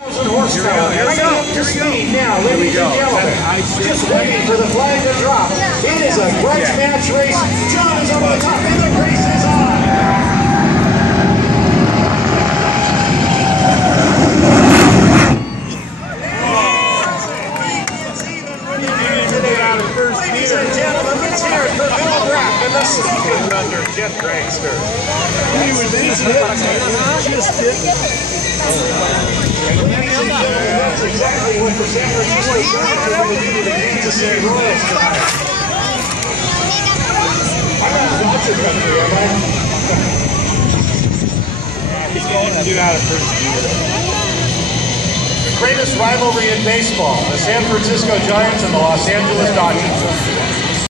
Horsepower. Here we go. Now, ladies and gentlemen, just waiting for the flag to drop. It is a grudge match race. John is over the top, and the race is on. Ladies and gentlemen, let's hear it for Bill Brack and the Stinking Thunder Jet Dragster. He was just hit. That's exactly what the San Francisco Giants are going to do to the Kansas City Royals tonight. I'm not Dodger country, am I? He's going to do out of first. The greatest rivalry in baseball, the San Francisco Giants and the Los Angeles Dodgers.